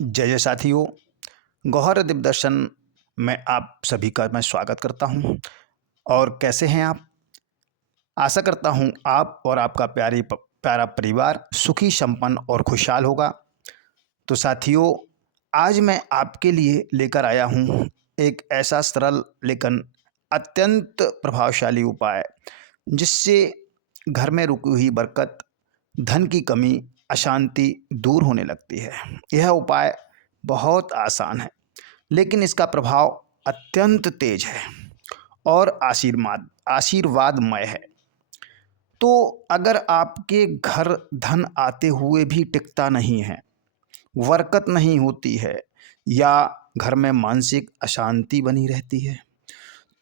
जय जय साथियों। गौहर दिव्यदर्शन में आप सभी का मैं स्वागत करता हूं। और कैसे हैं आप? आशा करता हूं आप और आपका प्यारा परिवार सुखी संपन्न और खुशहाल होगा। तो साथियों, आज मैं आपके लिए लेकर आया हूं एक ऐसा सरल लेकिन अत्यंत प्रभावशाली उपाय, जिससे घर में रुकी हुई बरकत, धन की कमी, अशांति दूर होने लगती है। यह उपाय बहुत आसान है, लेकिन इसका प्रभाव अत्यंत तेज है और आशीर्वादमय है। तो अगर आपके घर धन आते हुए भी टिकता नहीं है, बरकत नहीं होती है, या घर में मानसिक अशांति बनी रहती है,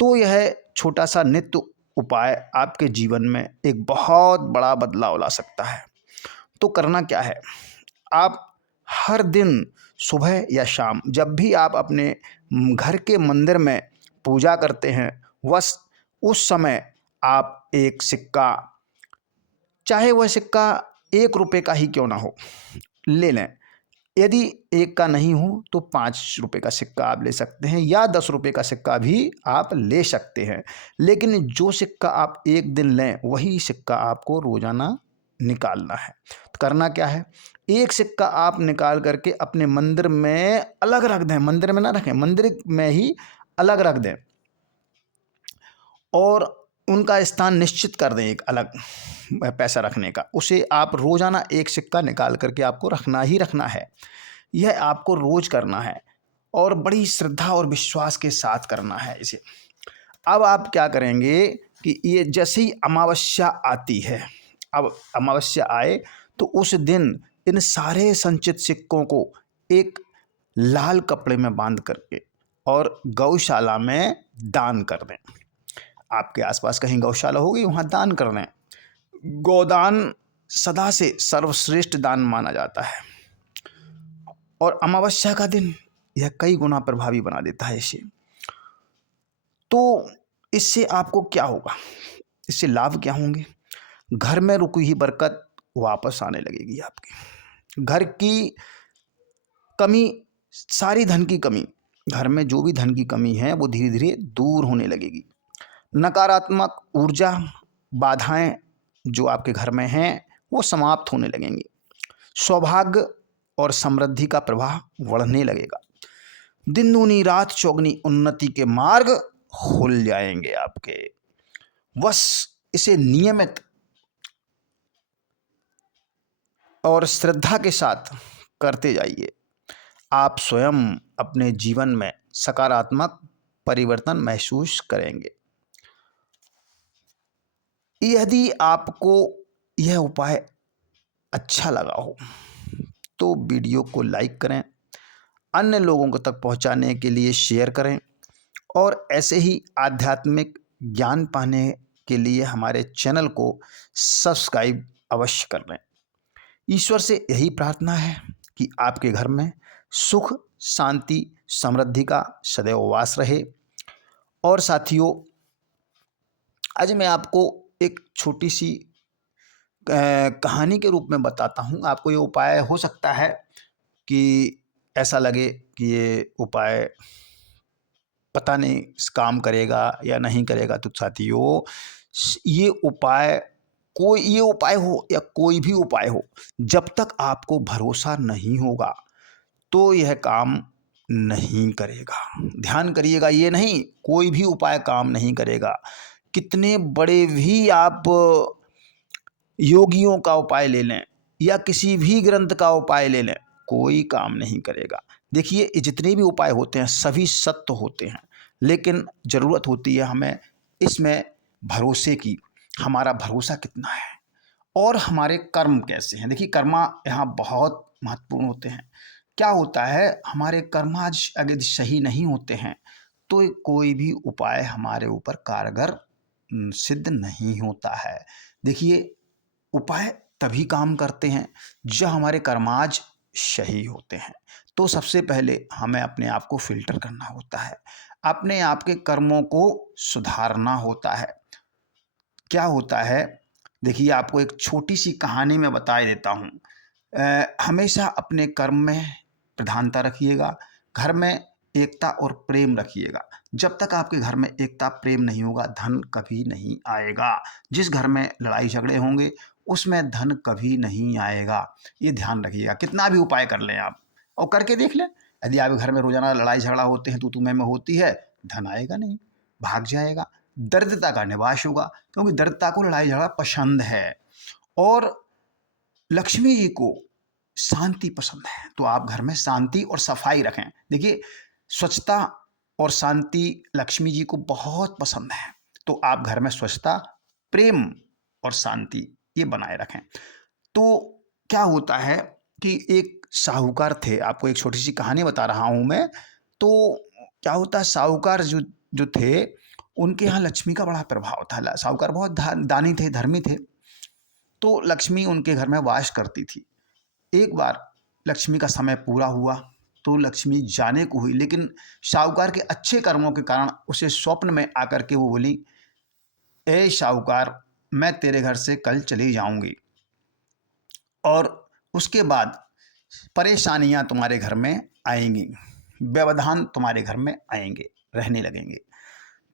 तो यह छोटा सा नित्य उपाय आपके जीवन में एक बहुत बड़ा बदलाव ला सकता है। तो करना क्या है? आप हर दिन सुबह या शाम, जब भी आप अपने घर के मंदिर में पूजा करते हैं, बस उस समय आप एक सिक्का, चाहे वह सिक्का 1 रुपये का ही क्यों ना हो, ले लें। यदि 1 का नहीं हो तो 5 रुपये का सिक्का आप ले सकते हैं, या 10 रुपये का सिक्का भी आप ले सकते हैं। लेकिन जो सिक्का आप एक दिन लें, वही सिक्का आपको रोजाना निकालना है। तो करना क्या है? एक सिक्का आप निकाल करके अपने मंदिर में अलग रख दें। मंदिर में ना रखें, मंदिर में ही अलग रख दें, और उनका स्थान निश्चित कर दें एक अलग पैसा रखने का। उसे आप रोजाना एक सिक्का निकाल करके आपको रखना ही रखना है। यह आपको रोज करना है और बड़ी श्रद्धा और विश्वास के साथ करना है इसे। अब आप क्या करेंगे कि ये जैसे ही अमावस्या आती है, अब अमावस्या आए तो उस दिन इन सारे संचित सिक्कों को एक लाल कपड़े में बांध करके और गौशाला में दान कर दें। आपके आसपास कहीं गौशाला होगी, वहाँ दान कर दें। गोदान सदा से सर्वश्रेष्ठ दान माना जाता है, और अमावस्या का दिन यह कई गुना प्रभावी बना देता है इसे। तो इससे आपको क्या होगा? इससे लाभ क्या होंगे? घर में रुकी हुई बरकत वापस आने लगेगी आपके। घर की कमी, सारी धन की कमी, घर में जो भी धन की कमी है वो धीरे धीरे दूर होने लगेगी। नकारात्मक ऊर्जा, बाधाएं जो आपके घर में हैं वो समाप्त होने लगेंगी। सौभाग्य और समृद्धि का प्रवाह बढ़ने लगेगा। दिन दूनी रात चौगनी उन्नति के मार्ग खुल जाएंगे आपके। बस इसे नियमित और श्रद्धा के साथ करते जाइए। आप स्वयं अपने जीवन में सकारात्मक परिवर्तन महसूस करेंगे। यदि आपको यह उपाय अच्छा लगा हो तो वीडियो को लाइक करें, अन्य लोगों को तक पहुंचाने के लिए शेयर करें, और ऐसे ही आध्यात्मिक ज्ञान पाने के लिए हमारे चैनल को सब्सक्राइब अवश्य कर लें। ईश्वर से यही प्रार्थना है कि आपके घर में सुख, शांति, समृद्धि का सदैव वास रहे। और साथियों, आज मैं आपको एक छोटी सी कहानी के रूप में बताता हूँ। आपको ये उपाय हो सकता है कि ऐसा लगे कि ये उपाय पता नहीं काम करेगा या नहीं करेगा। तो साथियों, ये उपाय, कोई ये उपाय हो या कोई भी उपाय हो, जब तक आपको भरोसा नहीं होगा तो यह काम नहीं करेगा। ध्यान करिएगा, ये नहीं, कोई भी उपाय काम नहीं करेगा। कितने बड़े भी आप योगियों का उपाय ले लें या किसी भी ग्रंथ का उपाय ले लें, कोई काम नहीं करेगा। देखिए, ये जितने भी उपाय होते हैं सभी सत्य होते हैं, लेकिन ज़रूरत होती है हमें इसमें भरोसे की। हमारा भरोसा कितना है और हमारे कर्म कैसे हैं। देखिए, कर्मा यहाँ बहुत महत्वपूर्ण होते हैं। क्या होता है, हमारे कर्म आज अगर सही नहीं होते हैं तो कोई भी उपाय हमारे ऊपर कारगर सिद्ध नहीं होता है। देखिए, उपाय तभी काम करते हैं जब हमारे कर्माज सही होते हैं। तो सबसे पहले हमें अपने आप को फिल्टर करना होता है, अपने आप के कर्मों को सुधारना होता है। क्या होता है, देखिए, आपको एक छोटी सी कहानी मैं बता देता हूँ। हमेशा अपने कर्म में प्रधानता रखिएगा। घर में एकता और प्रेम रखिएगा। जब तक आपके घर में एकता प्रेम नहीं होगा, धन कभी नहीं आएगा। जिस घर में लड़ाई झगड़े होंगे उसमें धन कभी नहीं आएगा। ये ध्यान रखिएगा। कितना भी उपाय कर लें आप और करके देख लें, यदि आपके घर में रोजाना लड़ाई झगड़ा होते हैं, तू में होती है, धन आएगा नहीं, भाग जाएगा। दरिद्रता का निवास होगा, क्योंकि दरिद्रता को लड़ाई झगड़ा पसंद है। और लक्ष्मी जी को शांति पसंद है, तो आप घर में शांति और सफाई रखें। देखिए, स्वच्छता और शांति लक्ष्मी जी को बहुत पसंद है, तो आप घर में स्वच्छता, प्रेम और शांति ये बनाए रखें। तो क्या होता है कि एक साहूकार थे, आपको एक छोटी सी कहानी बता रहा हूं मैं। तो क्या होता है, साहूकार जो जो थे, उनके यहाँ लक्ष्मी का बड़ा प्रभाव था। साहूकार बहुत दानी थे, धर्मी थे। तो लक्ष्मी उनके घर में वास करती थी। एक बार लक्ष्मी का समय पूरा हुआ तो लक्ष्मी जाने को हुई, लेकिन साहूकार के अच्छे कर्मों के कारण उसे स्वप्न में आकर के वो बोली, ए साहूकार, मैं तेरे घर से कल चली जाऊंगी और उसके बाद परेशानियां तुम्हारे घर में आएंगी, व्यवधान तुम्हारे घर में आएंगे, रहने लगेंगे।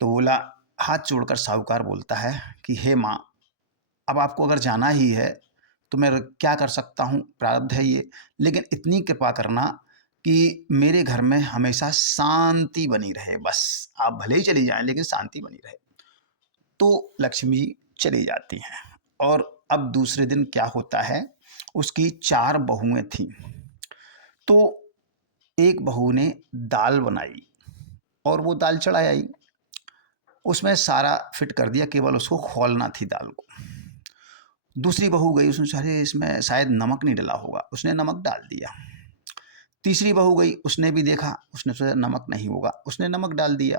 तो बोला, हाथ जोड़कर साहूकार बोलता है कि हे माँ, अब आपको अगर जाना ही है तो मैं क्या कर सकता हूँ, प्रारब्ध है ये, लेकिन इतनी कृपा करना कि मेरे घर में हमेशा शांति बनी रहे, बस आप भले ही चली जाएं लेकिन शांति बनी रहे। तो लक्ष्मी चली जाती हैं। और अब दूसरे दिन क्या होता है, उसकी 4 बहुएं थीं। तो एक बहू ने दाल बनाई और वो दाल चढ़ाई आई, उसमें सारा फिट कर दिया, केवल उसको खोलना थी दाल को। दूसरी बहू गई, उसने सोचा, अरे इसमें शायद नमक नहीं डला होगा, उसने नमक डाल दिया। तीसरी बहू गई, उसने भी देखा, उसने सोचा नमक नहीं होगा, उसने नमक डाल दिया।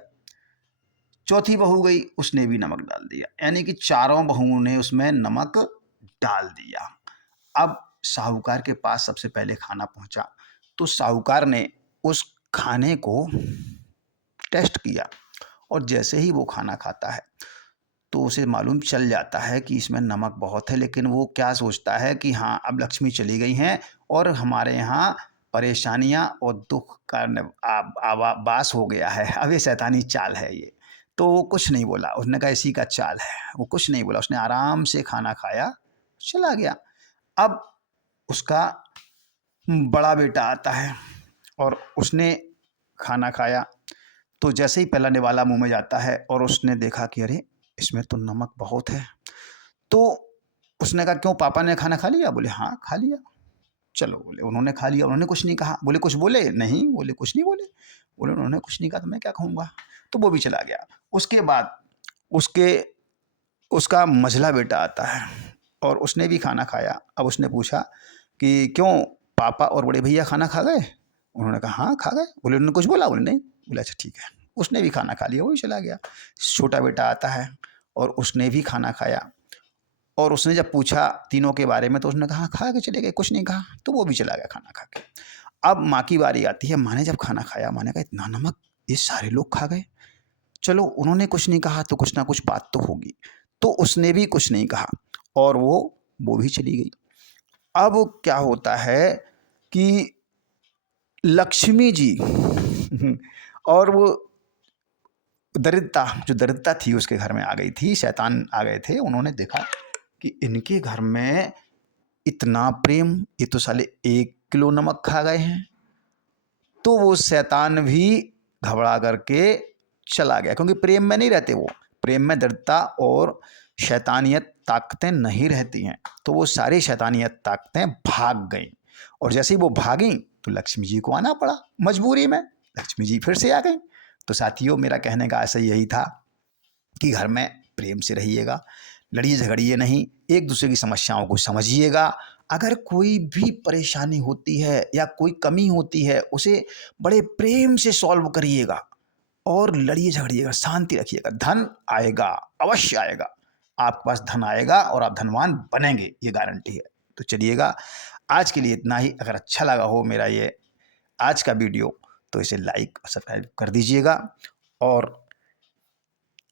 चौथी बहू गई, उसने भी नमक डाल दिया। यानी कि चारों बहुओं ने उसमें नमक डाल दिया। अब साहूकार के पास सबसे पहले खाना पहुंचा, तो साहूकार ने उस खाने को टेस्ट किया और जैसे ही वो खाना खाता है तो उसे मालूम चल जाता है कि इसमें नमक बहुत है। लेकिन वो क्या सोचता है कि हाँ, अब लक्ष्मी चली गई हैं और हमारे यहाँ परेशानियाँ और दुख का आवास हो गया है, अब ये शैतानी चाल है ये। तो वो कुछ नहीं बोला, उसने कहा इसी का चाल है, वो कुछ नहीं बोला, उसने आराम से खाना खाया, चला गया। अब उसका बड़ा बेटा आता है और उसने खाना खाया, तो जैसे ही पहला निवाला मुंह में जाता है और उसने देखा कि अरे, इसमें तो नमक बहुत है। तो उसने कहा, क्यों पापा ने खाना खा लिया? बोले हाँ, खा लिया। चलो, बोले उन्होंने खा लिया, उन्होंने कुछ नहीं कहा। बोले कुछ बोले? नहीं। बोले कुछ नहीं बोले। बोले उन्होंने कुछ नहीं कहा तो मैं क्या कहूँगा। तो वो भी चला गया। उसके बाद उसके उसका मझला बेटा आता है और उसने भी खाना खाया। अब उसने पूछा कि क्यों, पापा और बड़े भैया खाना खा गए? उन्होंने कहा हाँ, खा गए। बोले उन्होंने कुछ बोला? बोले नहीं। बोले अच्छा ठीक है। उसने भी खाना खा लिया, वो भी चला गया। छोटा बेटा आता है और उसने भी खाना खाया और उसने जब पूछा तीनों के बारे में तो उसने कहा "हाँ, खा के चले गए, कुछ नहीं कहा", तो वो भी चला गया खाना खा के। अब माँ की बारी आती है। माँ ने जब खाना खाया, माँ ने कहा इतना नमक, ये सारे लोग खा गए। चलो, उन्होंने कुछ नहीं कहा तो कुछ ना कुछ बात तो होगी। तो उसने भी कुछ नहीं कहा और वो भी चली गई। अब क्या होता है कि लक्ष्मी जी और वो दरिद्रता थी उसके घर में आ गई थी, शैतान आ गए थे। उन्होंने देखा कि इनके घर में इतना प्रेम, ये तो साले 1 किलो नमक खा गए हैं। तो वो शैतान भी घबरा करके चला गया, क्योंकि प्रेम में नहीं रहते वो। प्रेम में दृढ़ता और शैतानियत ताकतें नहीं रहती हैं। तो वो सारी शैतानियत ताकतें भाग गईं और जैसे ही वो भागी तो लक्ष्मी जी को आना पड़ा मजबूरी में। लक्ष्मी जी फिर से आ गई। तो साथियों, मेरा कहने का आशय यही था कि घर में प्रेम से रहिएगा, लड़िए झगड़िए नहीं, एक दूसरे की समस्याओं को समझिएगा। अगर कोई भी परेशानी होती है या कोई कमी होती है, उसे बड़े प्रेम से सॉल्व करिएगा और लड़िए झगड़िएगा, शांति रखिएगा। धन आएगा, अवश्य आएगा। आपके पास धन आएगा और आप धनवान बनेंगे, ये गारंटी है। तो चलिएगा, आज के लिए इतना ही। अगर अच्छा लगा हो मेरा ये आज का वीडियो तो इसे लाइक और सब्सक्राइब कर दीजिएगा। और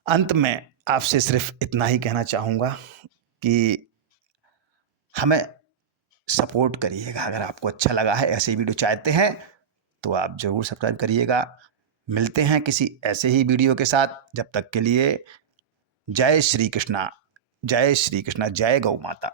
अंत में आपसे सिर्फ इतना ही कहना चाहूँगा कि हमें सपोर्ट करिएगा। अगर आपको अच्छा लगा है, ऐसे ही वीडियो चाहते हैं तो आप ज़रूर सब्सक्राइब करिएगा। मिलते हैं किसी ऐसे ही वीडियो के साथ, जब तक के लिए जय श्री कृष्णा, जय श्री कृष्णा, जय गौ माता।